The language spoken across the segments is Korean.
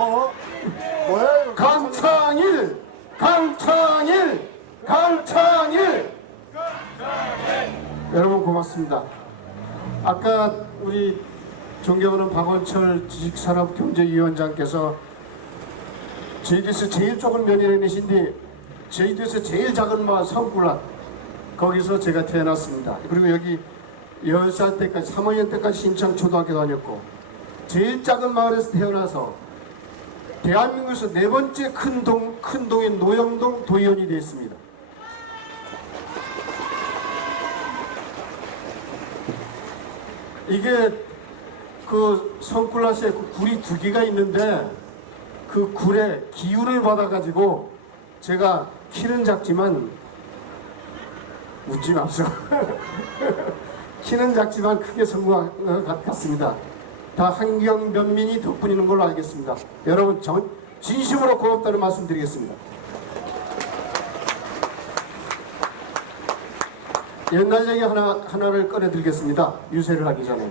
뭐야 이거? 강창일, 강창일, 강창일. 여러분 고맙습니다. 아까 우리 존경하는 박원철 지식산업경제위원장께서 제주도에서 제일 좁은 면이라신데 제주도에서 제일 작은 마을 성굴란, 거기서 제가 태어났습니다. 그리고 여기 10살 때까지 3학년 때까지 신창 초등학교 다녔고, 제일 작은 마을에서 태어나서 대한민국에서 네 번째 큰 동인 노영동 도의원이 되었습니다. 이게 그 성굴라시에 그 굴이 두 개가 있는데 그 굴에 기운을 받아가지고 제가 키는 작지만 웃지 맙시오. 키는 작지만 크게 성공한 것 같습니다. 다 한경변민이 덕분인 걸로 알겠습니다. 여러분 진심으로 고맙다는 말씀 드리겠습니다. 옛날 얘기 하나를 꺼내드리겠습니다. 유세를 하기 전에.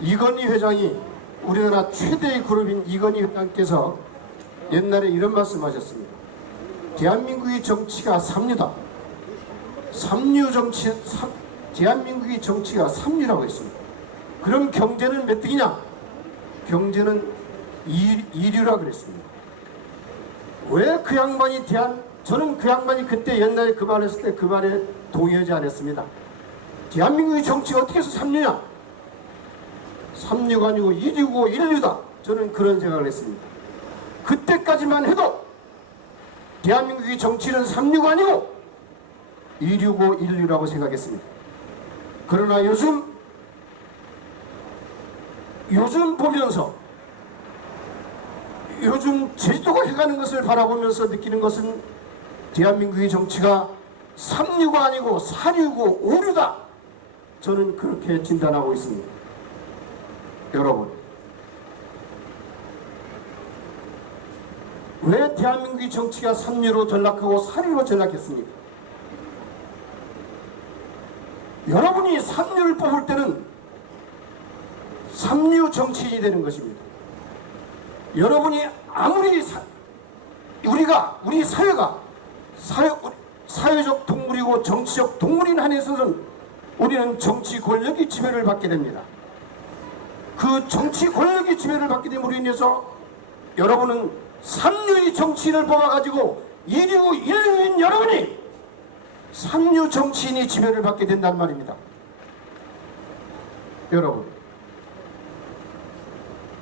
이건희 회장이, 우리나라 최대의 그룹인 이건희 회장께서 옛날에 이런 말씀하셨습니다. 대한민국의 정치가 삼류다. 대한민국의 정치가 삼류라고 했습니다. 그럼 경제는 몇 등이냐? 경제는 이류라 그랬습니다. 왜 그 양반이 저는 그 양반이 그때 옛날에 그 말 했을 때 그 말에 동의하지 않았습니다. 대한민국의 정치가 어떻게 해서 삼류냐? 삼류가 아니고 이류고 인류다. 저는 그런 생각을 했습니다. 그때까지만 해도 대한민국의 정치는 삼류가 아니고 이류고 인류라고 생각했습니다. 그러나 요즘 보면서, 요즘 제주도가 해가는 것을 바라보면서 느끼는 것은 대한민국의 정치가 삼류가 아니고 사류고 오류다. 저는 그렇게 진단하고 있습니다. 여러분, 왜 대한민국의 정치가 삼류로 전락하고 사류로 전락했습니까? 여러분이 삼류를 뽑을 때는 삼류 정치인이 되는 것입니다. 여러분이 아무리 우리 사회가 사회적 동물이고 정치적 동물인 한에서는 우리는 정치 권력의 지배를 받게 됩니다. 그 정치 권력의 지배를 받게 됨으로 인해서 여러분은 삼류의 정치인을 뽑아가지고 이류 인류인 여러분이 삼류 정치인이 지배를 받게 된단 말입니다.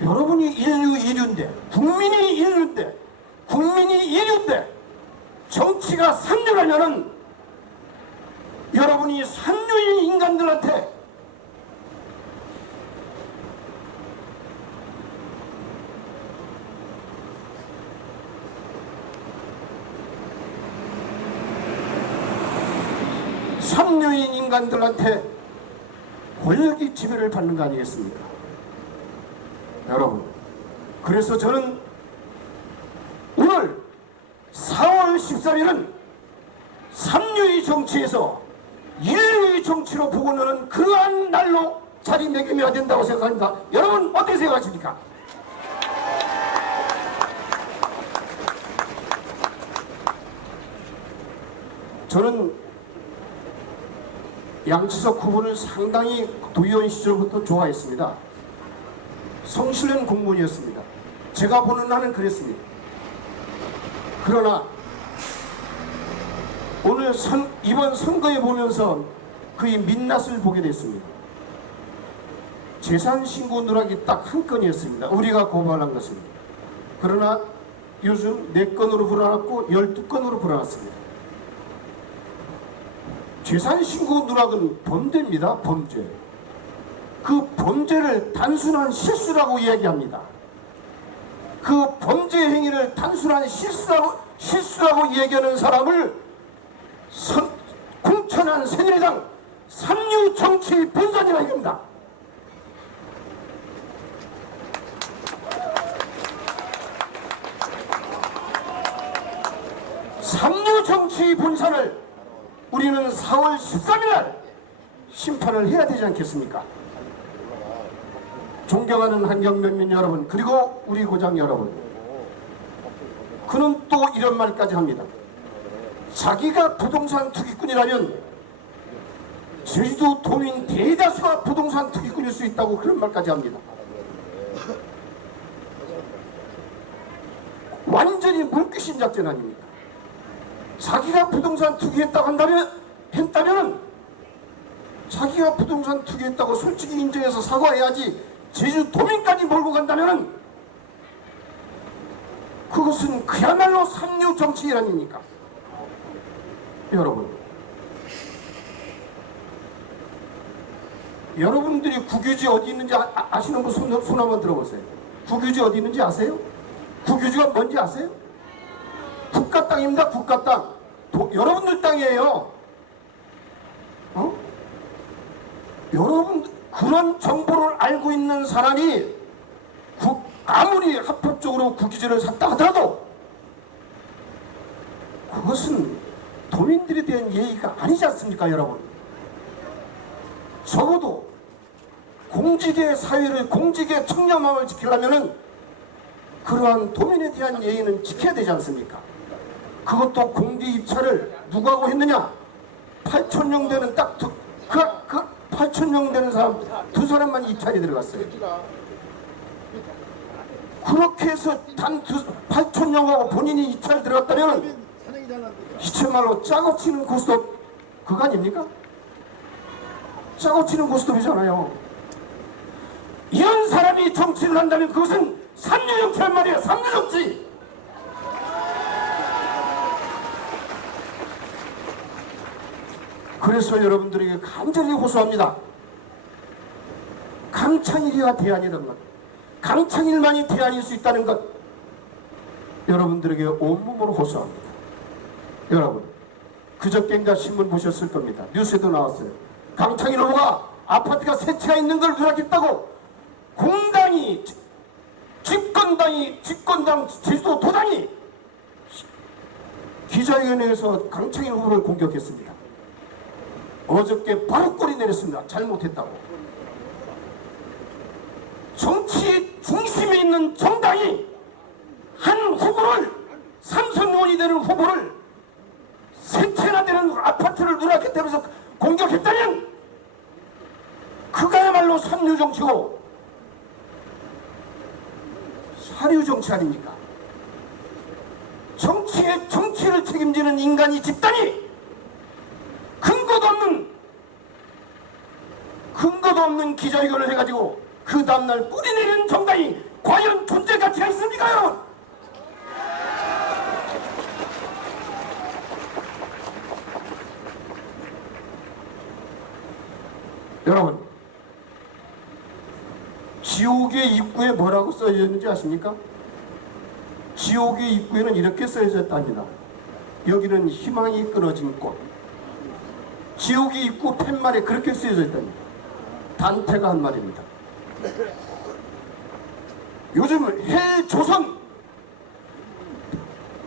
여러분이 이류인데, 국민이 이류인데 정치가 삼류라면은 여러분이 삼류인 인간들한테 권력이 지배를 받는 거 아니겠습니까? 여러분, 그래서 저는 오늘 4월 13일은 삼류의 정치에서 인류의 정치로 복원하는 그러한 날로 자리매김해야 된다고 생각합니다. 여러분 어떻게 생각하십니까? 저는 양치석 후보를 상당히 도의원 시절부터 좋아했습니다. 성실한 공무원이었습니다. 제가 보는 한은 그랬습니다. 그러나 오늘 이번 선거에 보면서 그의 민낯을 보게 됐습니다. 재산신고 누락이 딱 한 건이었습니다. 우리가 고발한 것은. 그러나 요즘 4건으로 불어났고 12건으로 불어났습니다. 재산신고 누락은 범죄입니다. 범죄. 그 범죄를 단순한 실수라고 이야기합니다. 그 범죄 행위를 단순한 실수라고 얘기하는 사람을 공천한 새누리당 삼류 정치 본사지라 이겁니다. 삼류 정치 본사를 우리는 4월 13일 날 심판을 해야 되지 않겠습니까? 존경하는 한경면민 여러분, 그리고 우리 고장 여러분, 그는 또 이런 말까지 합니다. 자기가 부동산 투기꾼이라면 제주도 도민 대다수가 부동산 투기꾼일 수 있다고 그런 말까지 합니다. 완전히 물귀신 작전 아닙니까? 자기가 부동산 투기했다고 했다면 자기가 부동산 투기했다고 솔직히 인정해서 사과해야지, 제주 도민까지 몰고 간다면 그것은 그야말로 삼류 정치인 아닙니까? 여러분, 여러분들이 국유지 어디 있는지 아시는 분 손 한번 들어보세요. 국유지 어디 있는지 아세요? 국유지가 뭔지 아세요? 국가 땅입니다. 국가 땅. 여러분들 땅이에요. 여러분, 그런 정보를 알고 있는 사람이 아무리 합법적으로 국유지를 샀다 하더라도 그것은 도민들에 대한 예의가 아니지 않습니까, 여러분? 적어도 공직의 사회를, 공직의 청렴함을 지키려면은 그러한 도민에 대한 예의는 지켜야 되지 않습니까? 그것도 공개 입찰을 누가 하고 했느냐? 8,000명 되는 딱 그 8,000명 되는 사람 두 사람만 입찰이 들어갔어요. 그렇게 해서 단 8,000명하고 본인이 입찰 들어갔다면 이체말로 짜고 치는 고스톱 그거 아닙니까? 짜고 치는 고스톱이잖아요. 이런 사람이 정치를 한다면 그것은 삼류정치란 말이에요. 삼류정치. 그래서 여러분들에게 간절히 호소합니다. 강창일이가 대안이라는 것, 강창일만이 대안일 수 있다는 것, 여러분들에게 온몸으로 호소합니다. 여러분, 그저께인가 신문 보셨을 겁니다. 뉴스에도 나왔어요. 강창일 후보가 아파트가 세 채가 있는 걸 누락했다고 공당이, 집권당 제주도 도당이 기자회견에서 강창일 후보를 공격했습니다. 어저께 바로 꼬리 내렸습니다. 잘못했다고. 정치 중심에 있는 정당이 한 후보를, 삼선 의원이 되는 후보를 세 채나 되는 아파트를 누락했다면서 공격했다면 그가야말로 삼류정치고 사류정치 아닙니까? 정치를 책임지는 인간이 집단이 근거도 없는 기자회견을 해가지고 그 다음날 뿌리내리는 정당이 과연 존재 가치가 있습니까, 여러분? 여러분, 지옥의 입구에 뭐라고 써있는지 아십니까? 지옥의 입구에는 이렇게 써있었답니다. 여기는 희망이 끊어진 곳. 지옥의 입구 팻말에 그렇게 쓰여져 있답니다. 단테가 한 말입니다. 요즘 헬조선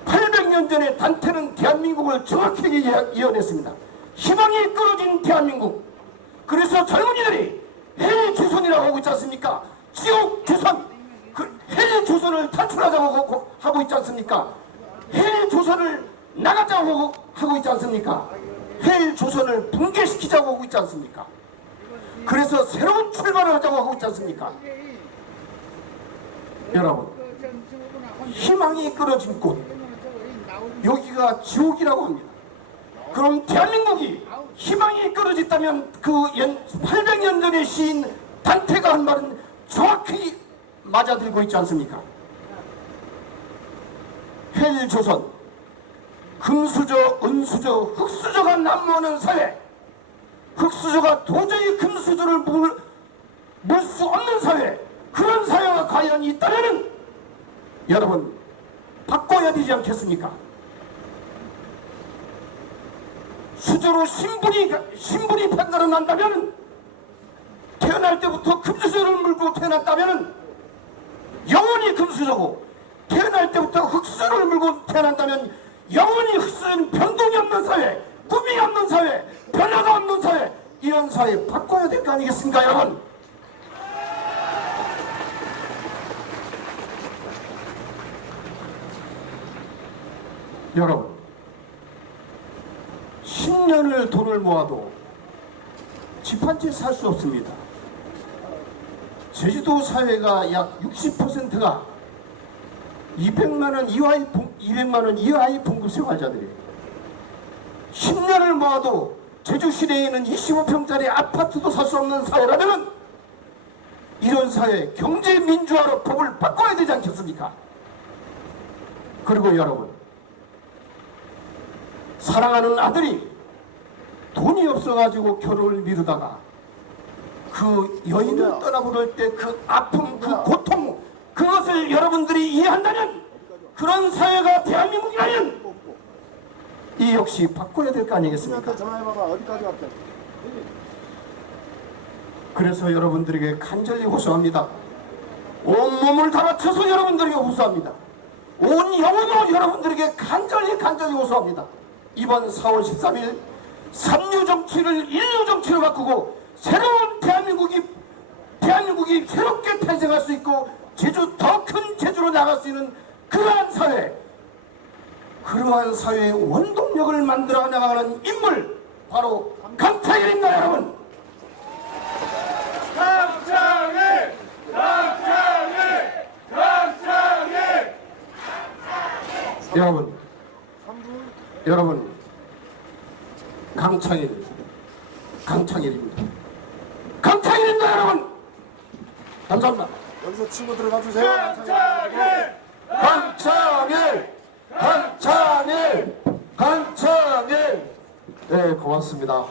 800년 전에 단테는 대한민국을 정확하게 예언했습니다. 희망이 끊어진 대한민국. 그래서 젊은이들이 헬조선이라고 하고 있지 않습니까? 지옥조선, 그 헬조선을 탈출하자고 하고 있지 않습니까? 헬조선을 나가자고 하고 있지 않습니까? 헬조선을 붕괴시키자고 하고 있지 않습니까? 그래서 새로운 출발을 하자고 하고 있지 않습니까? 여러분, 희망이 끊어진 곳, 여기가 지옥이라고 합니다. 그럼 대한민국이 희망이 끊어졌다면 그 800년 전의 시인 단테가 한 말은 정확히 맞아들고 있지 않습니까? 헬조선, 금수저, 은수저, 흑수저가 난무하는 사회, 흑수저가 도저히 금수저를 물 수 없는 사회, 그런 사회가 과연 있다면 여러분 바꿔야 되지 않겠습니까? 수저로 신분이 판단을 난다면, 태어날 때부터 금수저를 물고 태어났다면 영원히 금수저고, 태어날 때부터 흑수저를 물고 태어난다면 영원히 흑수저는 변동이 없는 사회, 꿈이 없는 사회, 변화가 없는 사회, 이런 사회 바꿔야 될 거 아니겠습니까, 여러분? 여러분, 10년을 돈을 모아도 집 한 채 살 수 없습니다. 제주도 사회가 약 60%가 200만 원 이하의 봉급 생활자들이에요. 10년을 모아도 제주 시내에 있는 25평짜리 아파트도 살 수 없는 사회라면 이런 사회 경제 민주화로 법을 바꿔야 되지 않겠습니까? 그리고 여러분, 사랑하는 아들이 돈이 없어가지고 결혼을 미루다가 그 여인을 떠나보낼 때 그 아픔, 그 고통, 그것을 여러분들이 이해한다면, 그런 사회가 대한민국이라면 이 역시 바꿔야 될 거 아니겠습니까? 전화해봐봐. 어디까지 왔대? 그래서 여러분들에게 간절히 호소합니다. 온몸을 다 바쳐서 여러분들에게 호소합니다. 온 영혼으로 여러분들에게 간절히 호소합니다. 이번 4월 13일 3류 정치를 1류 정치로 바꾸고 새로운 대한민국이 새롭게 탄생할 수 있고 제주 더 큰 제주로 나갈 수 있는 그러한 사회의 원동력을 만들어 나가는 인물, 바로 강창일입니다. 여러분, 여러분, 강창일입니다. 여러분, 감사합니다. 여기서 치고 들어가 주세요. 강창일. 네, 고맙습니다.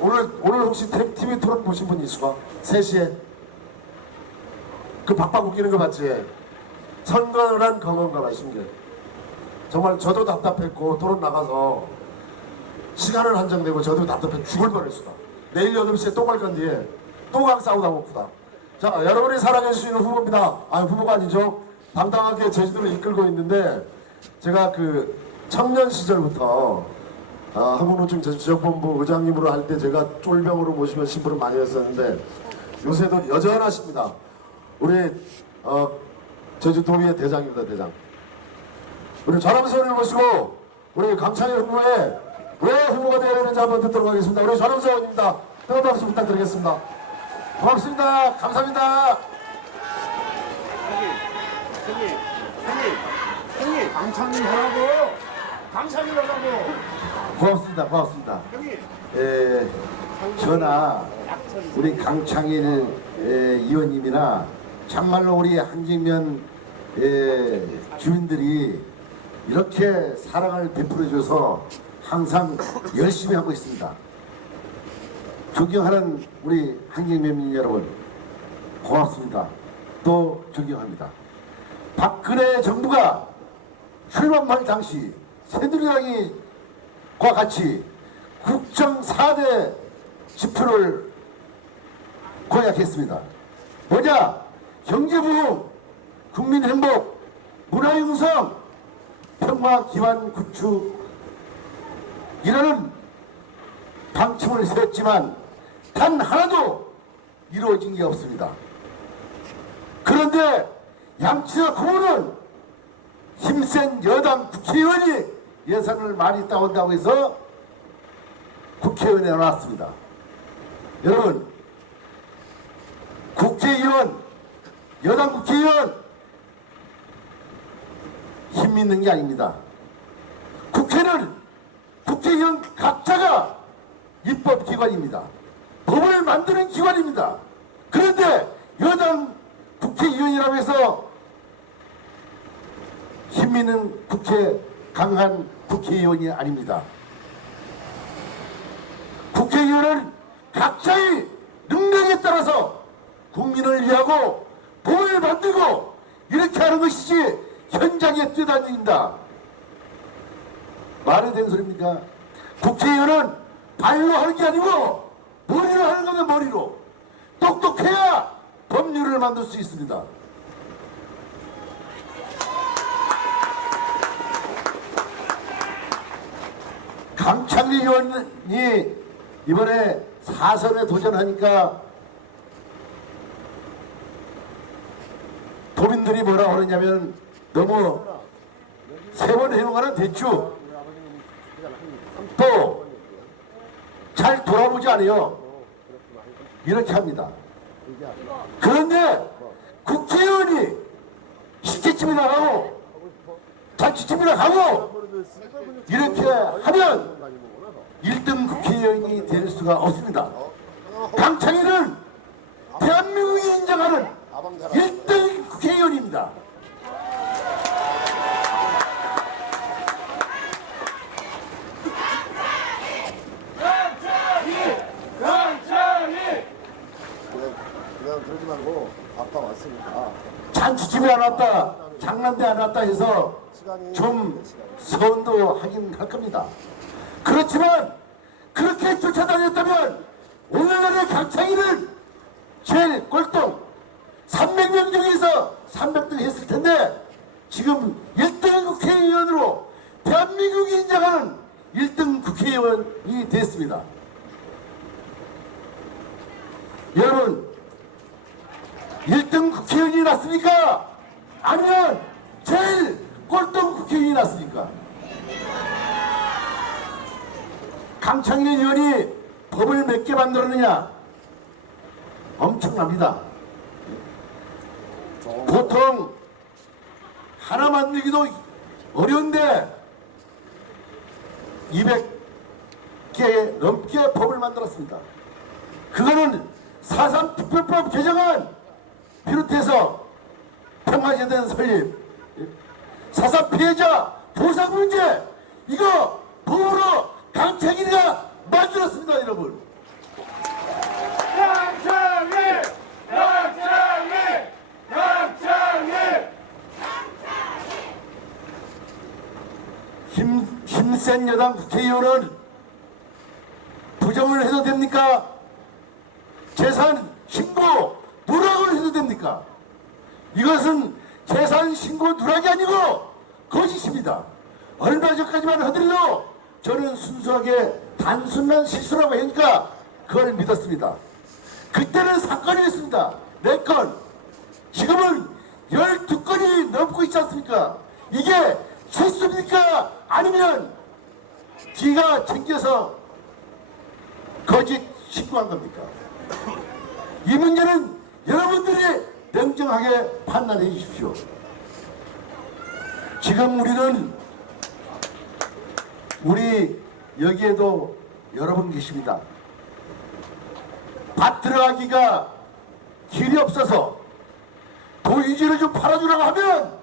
오늘 혹시 TV 토론 보신 분 있을까? 3시에 그 박박 웃기는 거 봤지? 선거란 경험과 말씀게. 정말 저도 답답했고 토론 나가서 시간은 한정되고 저도 답답해 죽을 뻔했어. 내일 8시에 또 갈 건데 또 강 싸우다 못구다. 자, 여러분이 사랑해 주시는 후보입니다. 후보가 아니죠. 당당하게 제주도를 이끌고 있는데, 제가 그 청년 시절부터 한국노총 제주지역본부 의장님으로 할 때 제가 쫄병으로 모시면 심부름 많이 했었는데, 요새도 여전하십니다. 우리 제주도의회 대장입니다. 대장. 우리 전함선을 모시고 우리 강창일 후보에 왜 후보가 되어야 되는지 한번 듣도록 하겠습니다. 우리 전함선 의원입니다. 뜨거운 박수 부탁드리겠습니다. 고맙습니다. 감사합니다. 형님, 강창일 하라고. 강창일 하라고. 고맙습니다. 저나 우리 강창일 의원님이나 참말로 우리 한직면 주민들이 이렇게 사랑을 베풀어줘서 항상 열심히 하고 있습니다. 존경하는 우리 한국민민 여러분, 고맙습니다. 또 존경합니다. 박근혜 정부가 출범할 당시 새누리당과 같이 국정 4대 지표를 공약했습니다. 뭐냐? 경제부흥, 국민행복, 문화융성, 평화기반 구축, 이라는 방침을 세웠지만 단 하나도 이루어진 게 없습니다. 그런데 양치혁 후보는 힘센 여당 국회의원이 예산을 많이 따온다고 해서 국회의원에 나왔습니다. 여러분, 국회의원, 여당 국회의원 힘 있는 게 아닙니다. 국회는 국회의원 각자가 입법기관입니다. 법을 만드는 기관입니다. 그런데 여당 국회의원이라고 해서 힘 있는 강한 국회의원이 아닙니다. 국회의원은 각자의 능력에 따라서 국민을 위하고 법을 만들고 이렇게 하는 것이지 현장에 뛰어다닙니다. 말이 된 소리입니까? 국회의원은 발로 하는 게 아니고 머리로 하는 겁니다. 머리로. 똑똑해야 법률을 만들 수 있습니다. 강창일 의원이 이번에 4선에 도전하니까 도민들이 뭐라 그러냐면 너무 세번 해먹어는 대추 또 잘 돌아보지 않아요. 이렇게 합니다. 그런데 국회의원이 시체집에 나가고 자치집에 나가고 이렇게 하면 1등 국회의원이 될 수가 없습니다. 강창일은 대한민국이 인정하는 1등 국회의원입니다. 그냥 그러지 말고 아빠 왔으니까 잔치집에 안 왔다 장난대 안 왔다 해서 좀 서운도 하긴 할 겁니다. 그렇지만 그렇게 쫓아다녔다면 오늘날의 강창일은 제일 꼴등 300명 중에서 300등 했을 텐데 지금 1등 국회의원으로 대한민국이 인정하는 1등 국회의원이 됐습니다. 여러분 1등 국회의원이 났습니까? 아니면 제일 꼴등 국회의원이 났습니까? 강창일 의원이 법을 몇 개 만들었느냐? 엄청납니다. 보통 하나 만들기도 어려운데 200개 넘게 법을 만들었습니다. 그거는 4.3 특별법 개정안 비롯해서 평화재단 설립, 4.3 피해자 보상 문제 이거 법으로 강창일이가 만들었습니다. 여러분 강창일! 강창일! 강창일! 힘센 여당 국회의원은 부정을 해도 됩니까? 재산 신고 누락을 해도 됩니까? 이것은 재산 신고 누락이 아니고 거짓입니다. 얼마 전까지만 하더라도 저는 순수하게 단순한 실수라고 하니까 그걸 믿었습니다. 그때는 사건이었습니다. 4건. 지금은 12건이 넘고 있지 않습니까? 이게 실수입니까? 아니면 뒤가 챙겨서 거짓 신고한 겁니까? 이 문제는 여러분들이 냉정하게 판단해 주십시오. 지금 우리 여기에도 여러분 계십니다. 밭 들어가기가 길이 없어서 도유지를 좀 팔아주라고 하면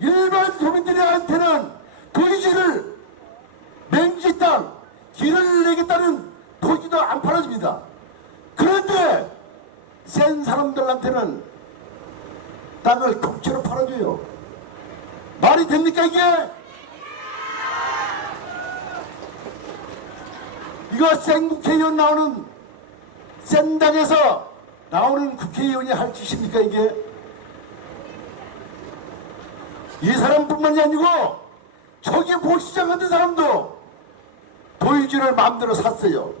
일반 도민들한테는 도유지를 맹지 땅 길을 내겠다는 토지도 안 팔아줍니다. 그런데 센 사람들한테는 땅을 통째로 팔아줘요. 말이 됩니까 이게? 이거 센 국회의원 나오는 센 당에서 나오는 국회의원이 할 짓입니까 이게? 이 사람뿐만이 아니고 저기 보시장 같은 사람도 도유지를 마음대로 샀어요.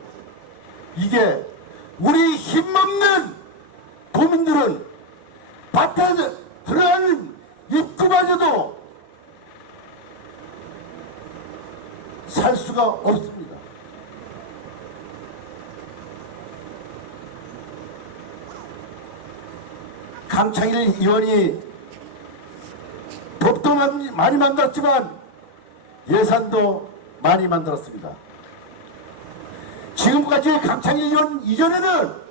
이게 우리 힘없는 도민들은 밭에 들어가는 입구마저도 살 수가 없습니다. 강창일 의원이 법도 많이 만들었지만 예산도 많이 만들었습니다. 지금까지 강창일 의원 이전에는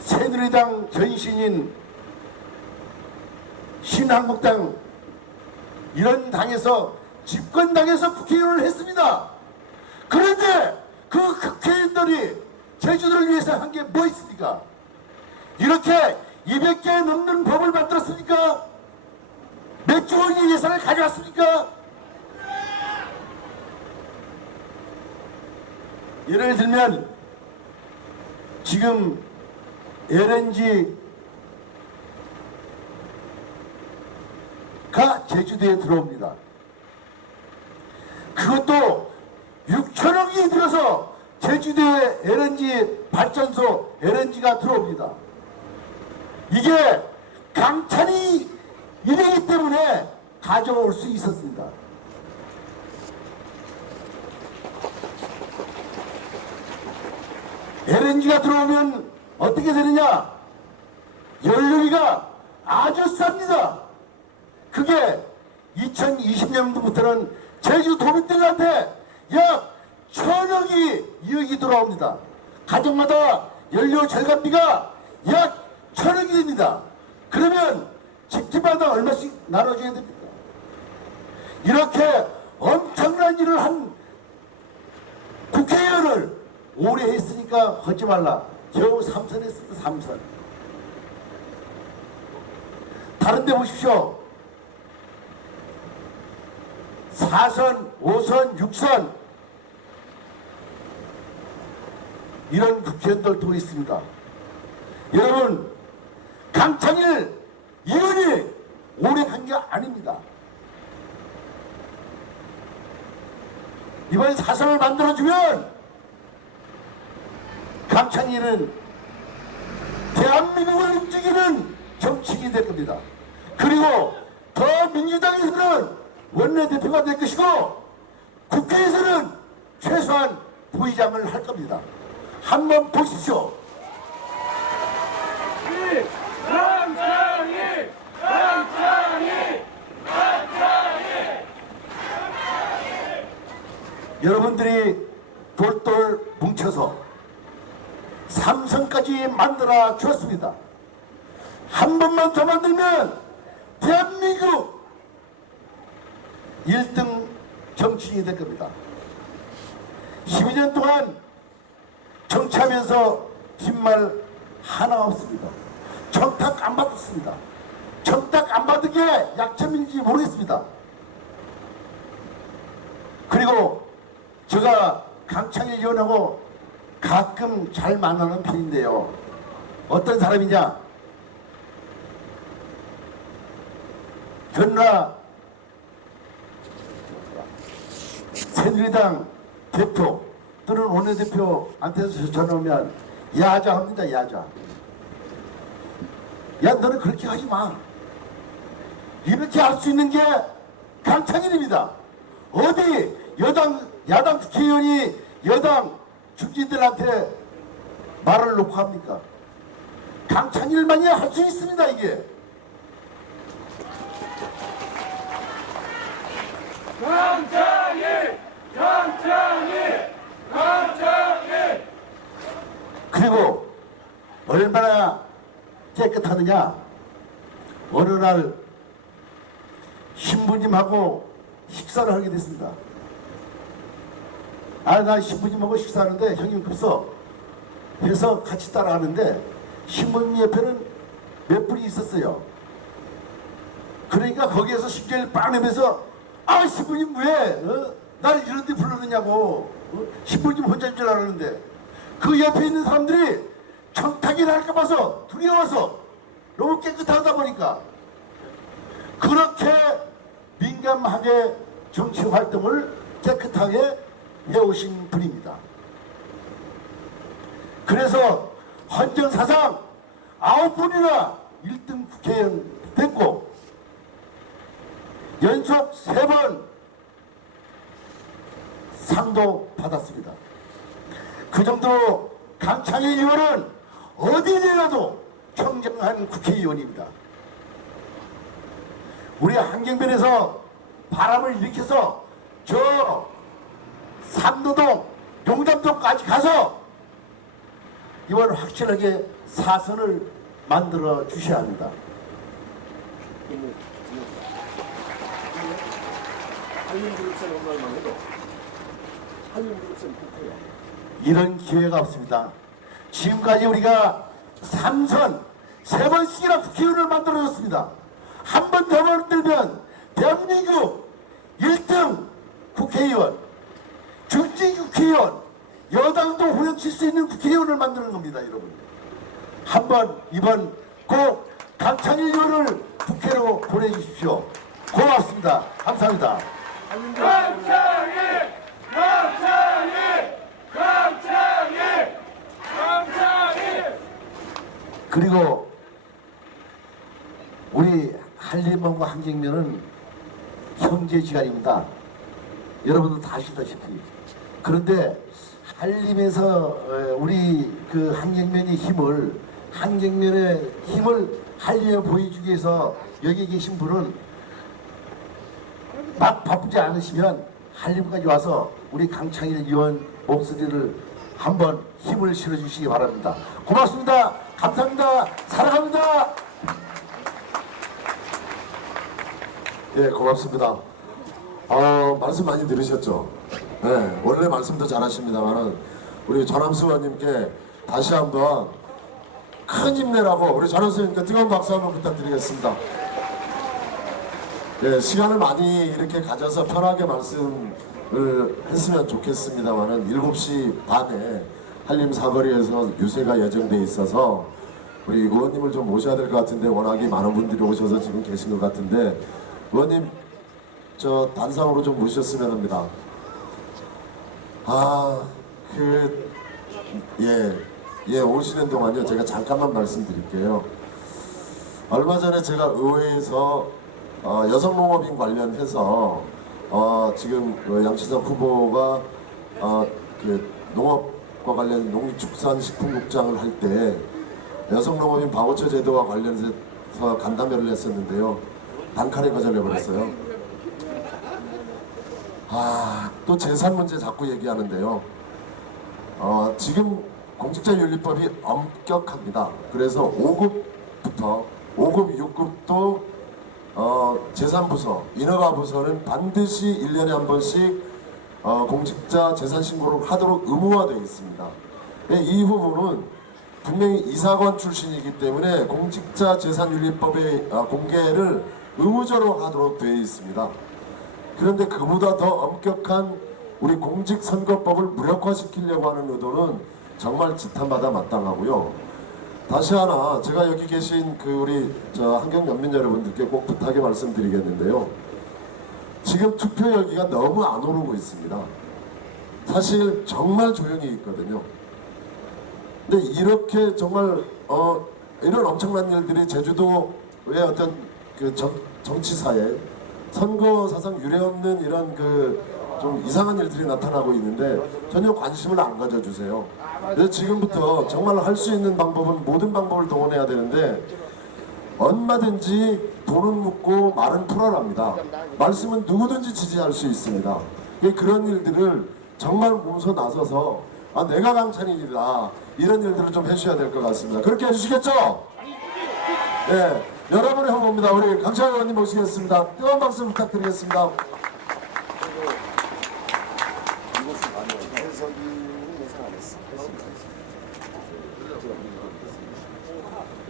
새누리당 전신인 신한국당 이런 당에서 집권당에서 국회의원을 했습니다. 그런데 그 국회의원들이 제주도를 위해서 한 게 뭐 있습니까? 이렇게 200개 넘는 법을 만들었습니까? 몇 조 원의 예산을 가져왔습니까? 예를 들면 지금 LNG가 제주도에 들어옵니다. 그것도 6천억이 들어서 제주도에 LNG 발전소 LNG가 들어옵니다. 이게 강찬이 일이기 때문에 가져올 수 있었습니다. LNG가 들어오면 어떻게 되느냐? 연료비가 아주 쌉니다. 그게 2020년도부터는 제주 도민들한테 약 1,000억이 이익이 돌아옵니다. 가정마다 연료 절감비가 약 1,000억이 됩니다. 그러면 집집마다 얼마씩 나눠줘야 됩니까? 이렇게 엄청난 일을 한 국회의원을 오래 했으니까 하지 말라. 겨우 3선 했습니다. 3선. 다른 데 보십시오. 4선, 5선, 6선 이런 국회의원들도 있습니다. 여러분, 강창일 의원이 오래 한 게 아닙니다. 이번에 4선을 만들어주면 강창일은 대한민국을 움직이는 정치인이 될 겁니다. 그리고 더 민주당에서는 원내대표가 될 것이고 국회에서는 최소한 부의장을 할 겁니다. 한번 보십시오. 강창일! 강창일! 강창일! 여러분들이 돌돌 뭉쳐서 3선까지 만들어 주었습니다. 한 번만 더 만들면 대한민국 1등 정치인이 될 겁니다. 12년 동안 정치하면서 뒷말 하나 없습니다. 청탁 안 받았습니다. 청탁 안 받은 게 약점인지 모르겠습니다. 그리고 제가 강창일 의원하고 가끔 잘 만나는 편인데요. 어떤 사람이냐? 전라 새누리당 대표 또는 원내대표한테서 전화 오면 야자합니다. 야자. 야, 너는 그렇게 하지 마. 이렇게 할 수 있는 게 강창일입니다. 어디 야당 국회의원이 여당 중진들한테 말을 놓고 합니까? 강창일만이 할 수 있습니다. 이게. 강창일! 강창일! 강창일! 그리고 얼마나 깨끗하느냐? 어느 날 신부님하고 식사를 하게 됐습니다. 나 신부님하고 식사하는데 형님 급서 해서 같이 따라가는데 신부님 옆에는 몇 분이 있었어요. 그러니까 거기에서 식견을 빵 내면서 신부님 왜 날 이런 데 불렀느냐고. 신부님 혼자인 줄 알았는데 그 옆에 있는 사람들이 청탁이 날까 봐서 두려워서 너무 깨끗하다 보니까 그렇게 민감하게 정치 활동을 깨끗하게 해오신 분입니다. 그래서 헌정사상 9번이나 1등 국회의원 됐고 연속 3번 상도 받았습니다. 그 정도로 강창일 의원은 어디 내라도 청정한 국회의원입니다. 우리 한경변에서 바람을 일으켜서 저 삼도동 용담동까지 가서 이번 확실하게 4선을 만들어 주셔야 합니다. 한림그룹선 엄마만 해도 한림그룹선 국회야. 이런 기회가 없습니다. 지금까지 우리가 3선 3번씩이나 국회의원을 만들어줬습니다. 한 번 더 만들면 대한민국 1등 국회의원, 중진 국회의원, 여당도 후려칠 수 있는 국회의원을 만드는 겁니다. 여러분, 한번 이번 꼭 강창일 의원을 국회로 보내주십시오. 고맙습니다. 감사합니다. 강창일! 강창일! 강창일! 강창일! 그리고 우리 한림원과 한경면은 형제 지간입니다. 여러분들 다 아시다시피. 그런데 한림에서 우리 그 한경면의 힘을 한림에 보여주기 위해서 여기 계신 분은 막 바쁘지 않으시면 한림까지 와서 우리 강창일 의원 목소리를 한번 힘을 실어주시기 바랍니다. 고맙습니다. 감사합니다. 사랑합니다. 예, 고맙습니다. 말씀 많이 들으셨죠? 네, 원래 말씀도 잘하십니다만은 우리 전함수 의원님께 다시 한번 큰 힘내라고 우리 전함수 의원님께 뜨거운 박수 한번 부탁드리겠습니다. 예, 시간을 많이 이렇게 가져서 편하게 말씀을 했으면 좋겠습니다만은 7시 반에 한림 사거리에서 유세가 예정돼 있어서 우리 의원님을 좀 모셔야 될 것 같은데 워낙에 많은 분들이 오셔서 지금 계신 것 같은데 의원님 저 단상으로 좀 모셨으면 합니다. 오시는 동안요 제가 잠깐만 말씀드릴게요. 얼마 전에 제가 의회에서 여성농업인 관련해서 지금 양치석 후보가 그 농업과 관련 농축산식품국장을 할 때 여성농업인 바우처 제도와 관련해서 간담회를 했었는데요. 단칼에 거절해버렸어요. 또 재산 문제 자꾸 얘기하는데요. 지금 공직자윤리법이 엄격합니다. 그래서 5급부터 5급, 6급도 재산부서, 인허가부서는 반드시 1년에 한 번씩 공직자 재산 신고를 하도록 의무화되어 있습니다. 이 부분은 분명히 이사관 출신이기 때문에 공직자 재산윤리법의 공개를 의무적으로 하도록 되어 있습니다. 그런데 그보다 더 엄격한 우리 공직선거법을 무력화시키려고 하는 의도는 정말 지탄받아 마땅하고요. 다시 하나 제가 여기 계신 그 우리 한경연민 여러분들께 꼭 부탁의 말씀드리겠는데요. 지금 투표 열기가 너무 안 오르고 있습니다. 사실 정말 조용히 있거든요. 근데 이렇게 정말 이런 엄청난 일들이 제주도의 어떤 그 정치사에 선거 사상 유례없는 이런 그 좀 이상한 일들이 나타나고 있는데 전혀 관심을 안 가져주세요. 그래서 지금부터 정말 할 수 있는 방법은 모든 방법을 동원해야 되는데 얼마든지 돈은 묻고 말은 풀어랍니다. 말씀은 누구든지 지지할 수 있습니다. 그런 일들을 정말 몸소 나서서 내가 강찬이다 이런 일들을 좀 해주셔야 될 것 같습니다. 그렇게 해주시겠죠? 네, 여러분의 후보입니다. 우리 강찬 의원님 모시겠습니다. 뜨거운 박수 부탁드리겠습니다.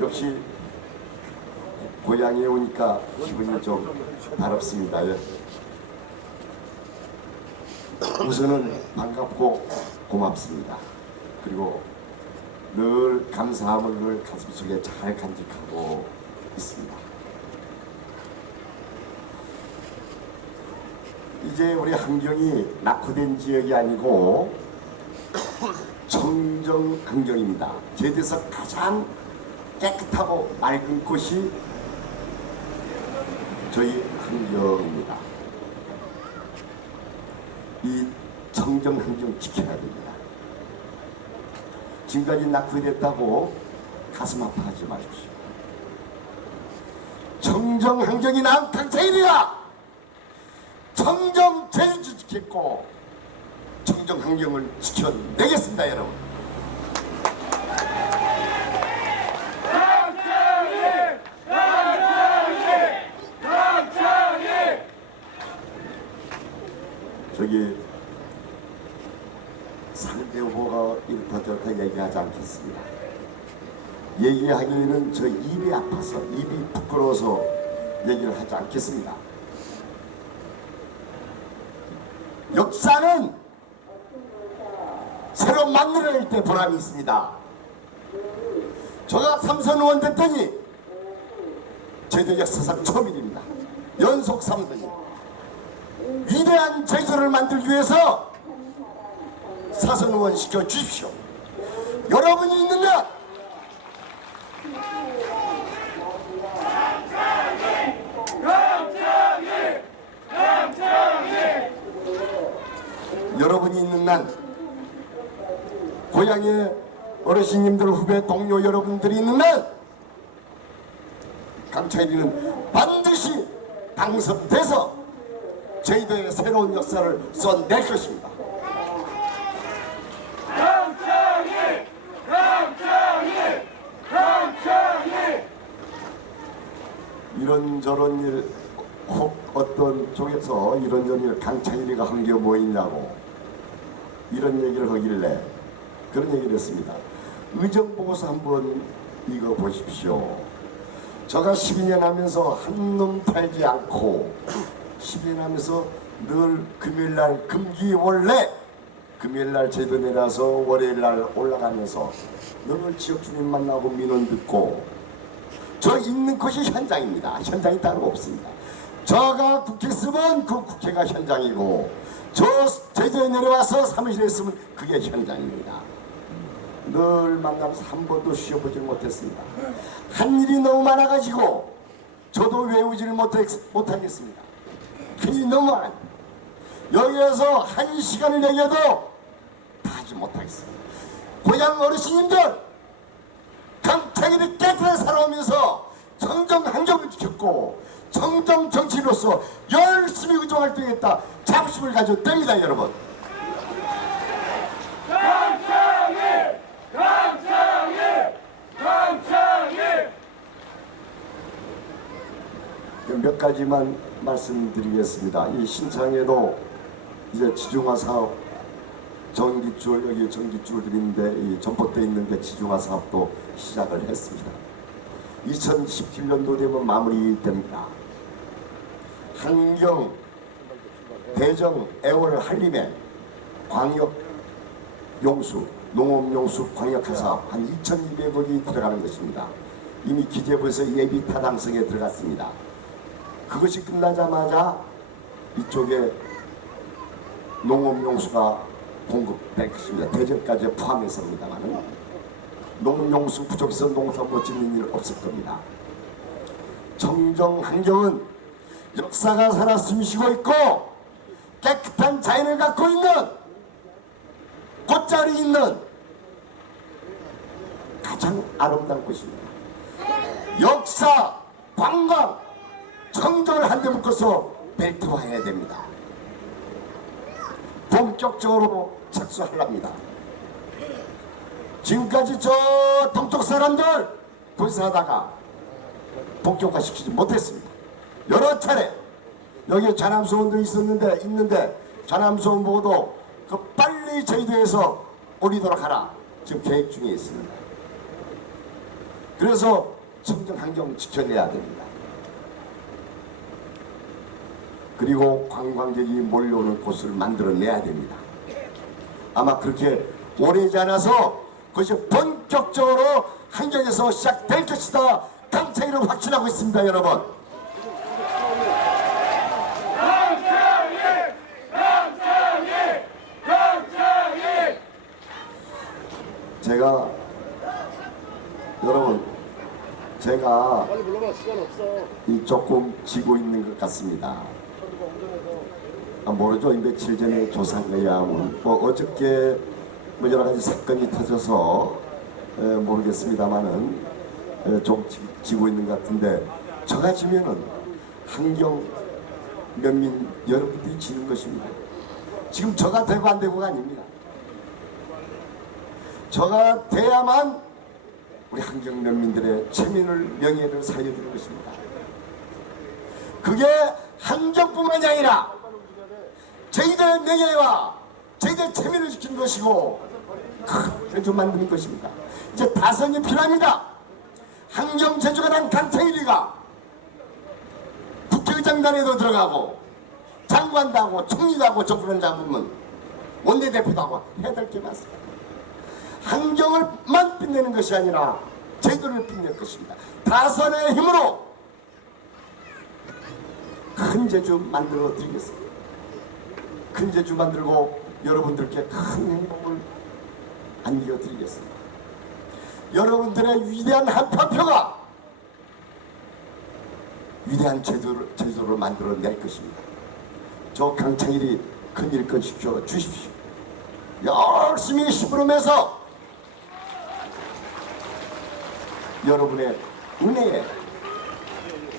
역시 고향에 오니까 기분이 좀 다릅습니다. 예. 우선은 반갑고 고맙습니다. 그리고 늘 감사함을 늘 가슴속에 잘 간직하고 있습니다. 이제 우리 한경이 낙후된 지역이 아니고 청정 한경입니다. 제주에서 가장 깨끗하고 맑은 곳이 저희 한경입니다. 이 청정 한경 지켜야 됩니다. 지금까지 낙후됐다고 가슴 아파하지 마십시오. 청정 한경이 난 강창일이야. 청정 제주 지켰고 청정 한경을 지켜내겠습니다, 여러분. 저기 상대 후보가 이렇다 저렇다 얘기하지 않겠습니다. 얘기하기에는 저 입이 아파서 입이 부끄러워서 얘기를 하지 않겠습니다. 역사는 새로 만들어낼 때 보람이 있습니다. 제가 3선 의원 됐더니 제주 역사상 처음입니다. 연속 3선이 위대한 제주를 만들기 위해서 사선 의원 시켜 주십시오. 여러분이 있는가? 강창일! 강창일! 여러분이 있는 난, 고향의 어르신님들, 후배 동료 여러분들이 있는 난, 강창일이는 반드시 당선돼서 저희들의 새로운 역사를 써낼 것입니다. 강창일! 강창일! 강창일! 이런저런 일, 혹 어떤 쪽에서 이런저런 일 강창일이가 한 게 뭐 있냐고 이런 얘기를 하길래 그런 얘기를 했습니다. 의정보고서 한번 읽어보십시오. 제가 12년 하면서 한눈 팔지 않고 12년 하면서 늘 금요일날 금기원래 금요일날 제도 내려서 월요일날 올라가면서 늘 지역 주민 만나고 민원 듣고 저 있는 것이 현장입니다. 현장이 따로 없습니다. 저가 국회 쓰면 그 국회가 현장이고 저 제주에 내려와서 사무실에 있으면 그게 현장입니다. 늘 만나면서 한 번도 쉬어보질 못했습니다. 한 일이 너무 많아가지고 저도 외우지를 못하겠습니다. 한 일이 너무 많아요. 여기에서 한 시간을 얘기해도 다 하지 못하겠습니다. 고향 어르신님들, 강창일이 깨끗하게 살아오면서 정정 한정을 지켰고 정정 정치로서 열심히 의정활동했다 자부심을 가지고 뗍니다. 여러분. 강창일! 강창일! 강창일! 몇 가지만 말씀드리겠습니다. 이 신창에도 이제 지중화 사업 전기줄, 여기 전기줄들이 있는데 이 전봇대 있는데 지중화 사업도 시작을 했습니다. 2017년도 되면 마무리됩니다. 한경, 대정, 애월, 한림에 광역 용수, 농업 용수 광역화 사업 한 2,200억이 들어가는 것입니다. 이미 기재부에서 예비 타당성에 들어갔습니다. 그것이 끝나자마자 이쪽에 농업 용수가 공급될 것입니다. 대전까지 포함해서입니다만 농업 용수 부족해서 농사 못 짓는 일 없을 겁니다. 청정 환경은 역사가 살아 숨쉬고 있고 깨끗한 자연을 갖고 있는 꽃자리 있는 가장 아름다운 곳입니다. 역사, 관광, 청정을 한데 묶어서 벨트화해야 됩니다. 본격적으로 착수하랍니다. 지금까지 저 동쪽 사람들 건설하다가 본격화시키지 못했습니다. 여러 차례 여기 자남소원도 있는데 자남소원 보고도 그 빨리 저희도에서 올리도록 하라 지금 계획 중에 있습니다. 그래서 청정 환경 지켜내야 됩니다. 그리고 관광객이 몰려오는 곳을 만들어내야 됩니다. 아마 그렇게 오래지 않아서 그것이 본격적으로 환경에서 시작될 것이다. 강창일은 확신하고 있습니다. 여러분. 강창일! 강창일! 강창일! 제가 이 조금 지고 있는 것 같습니다. 모르죠. 며칠 전에 조사한 거야. 뭐 어저께 뭐 여러 가지 사건이 터져서 모르겠습니다만은 좀 지고 있는 것 같은데 저가 지면은 환경 면민 여러분들이 지는 것입니다. 지금 저가 되고 안 되고가 아닙니다. 저가 돼야만 우리 환경 면민들의 체면을 명예를 살려주는 것입니다. 그게 환경뿐만이 아니라 저희들의 명예와 저희들의 체면을 지키는 것이고 제주 만드는 것입니다. 이제 다선이 필요합니다. 환경 제주가 난 강창일이가 국회의장단에도 들어가고 장관도 하고 총리도 하고 정부는 잡으면 원내대표도 하고 해야 될 게 많습니다. 환경을만 빛내는 것이 아니라 제도를 빛낼 것입니다. 다선의 힘으로 큰 제주 만들어 드리겠습니다. 큰 제주 만들고 여러분들께 큰 행복을 안겨드리겠습니다. 여러분들의 위대한 한파표가 위대한 제주를 만들어낼 것입니다. 저 강창일이 큰 일꾼 주십시오. 열심히 심부름해서 여러분의 은혜에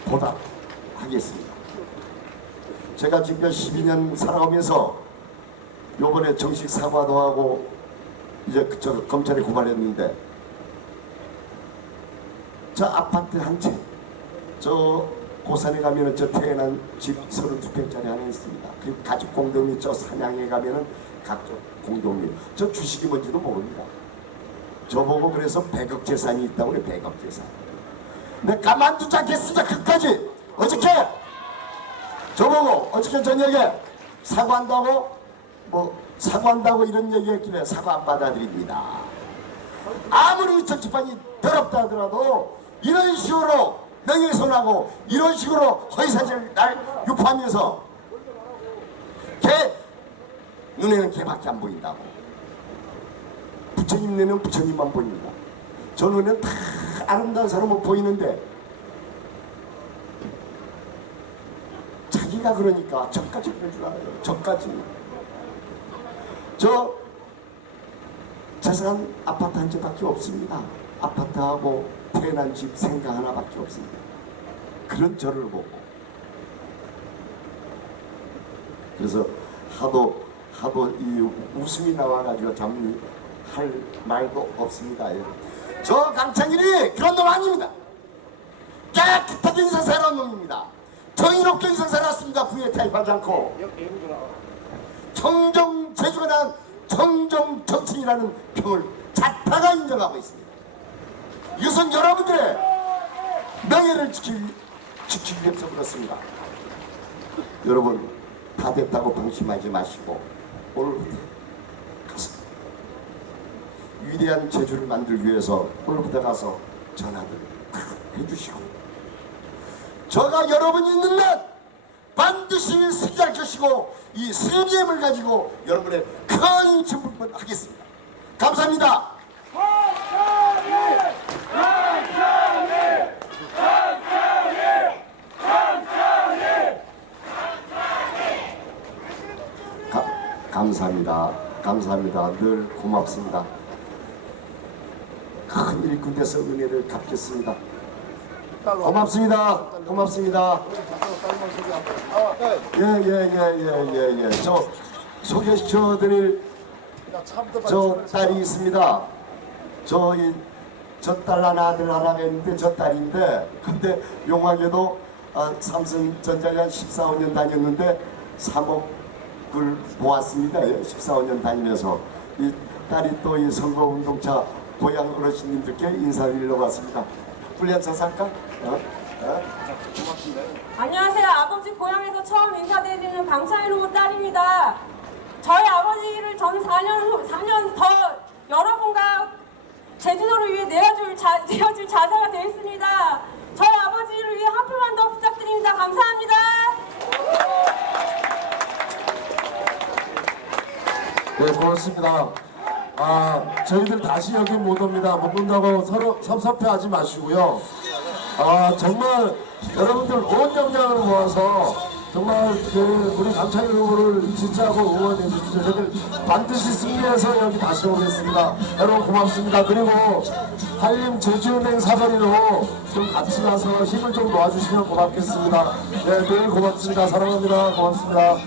보답하겠습니다. 제가 지금 12년 살아오면서 요번에 정식 사과도 하고 이제 저 검찰에 고발했는데 저 아파트 한 채, 저 고산에 가면은 저 태어난 집 32평짜리 하나 있습니다. 그 가족 공동이 저 산양에 가면은 각종 공동이 저 주식이 뭔지도 모릅니다. 저보고 그래서 100억 재산이 있다고 그래. 100억 재산. 근데 가만두지 않겠습니다. 끝까지. 어저께 저보고 어저께 저녁에 사과한다고 사과한다고 이런 얘기했길래 사과 안 받아들입니다. 아무리 저 집안이 더럽다 하더라도 이런 식으로 명예훼손하고 이런 식으로 허위사실을 날 유포하면서 걔 눈에는 걔밖에 안 보인다고. 부처님 눈에는 부처님만 보입니다. 저 눈에는 다 아름다운 사람은 보이는데 자기가 그러니까 저까지 그럴 줄 알아요. 저까지. 저 재산 아파트 한 채밖에 없습니다. 아파트하고 태어난 집 생각 하나밖에 없습니다. 그런 저를 보고 그래서 하도 이 웃음이 나와가지고 참 할 말도 없습니다. 저 강창일이 그런 놈 아닙니다. 깨끗하게 인생 살아온 놈입니다. 정의롭게 인생 살았습니다. 부에 타입하지 않고 청정 제주가 난 청정 정치인이라는 평을 자타가 인정하고 있습니다. 이것은 여러분들의 명예를 지키기 위해서 그렇습니다. 여러분 다 됐다고 방심하지 마시고 오늘부터 가서 위대한 제주를 만들기 위해서 오늘부터 가서 전화를 해주시고 저가 여러분이 있는 날 반드시 승리할 것이고 이 승리의 힘을 가지고 여러분의 큰 증분을 하겠습니다. 감사합니다. 감사합니다. 감사합니다. 늘 고맙습니다. 큰 일꾼 돼서 은혜를 갚겠습니다. 고맙습니다. 고맙습니다. 예. 저 소개시켜드릴 저 딸이 있습니다. 저 딸 하나 아들 하나가 있는데 저 딸인데 근데 용왕에도 삼성전자에 한 14, 15년 다녔는데 3억을 모았습니다. 14, 15년 다니면서 이 딸이 또 이 선거운동차 고향 어르신님들께 인사드리러 왔습니다. 불리한차 살까? 안녕하세요. 아버지 고향에서 처음 인사드리는 방창일호 딸입니다. 저희 아버지를 저는 4년 더 여러분과 제주도를 위해 내어줄 자세가 되어 있습니다. 저희 아버지를 위해 한 표만 더 부탁드립니다. 감사합니다. 네, 고맙습니다. 저희들 다시 여기 못 옵니다. 못 온다고 서로 섭섭해하지 마시고요. 정말 여러분들 온 역량을 모아서 정말 우리 강창일 후보를 지지하고 응원해 주십시오. 저희들 반드시 승리해서 여기 다시 오겠습니다. 여러분 고맙습니다. 그리고 한림 제주은행 사거리로 좀 같이 가서 힘을 좀 놓아주시면 고맙겠습니다. 네, 늘 고맙습니다. 사랑합니다. 고맙습니다.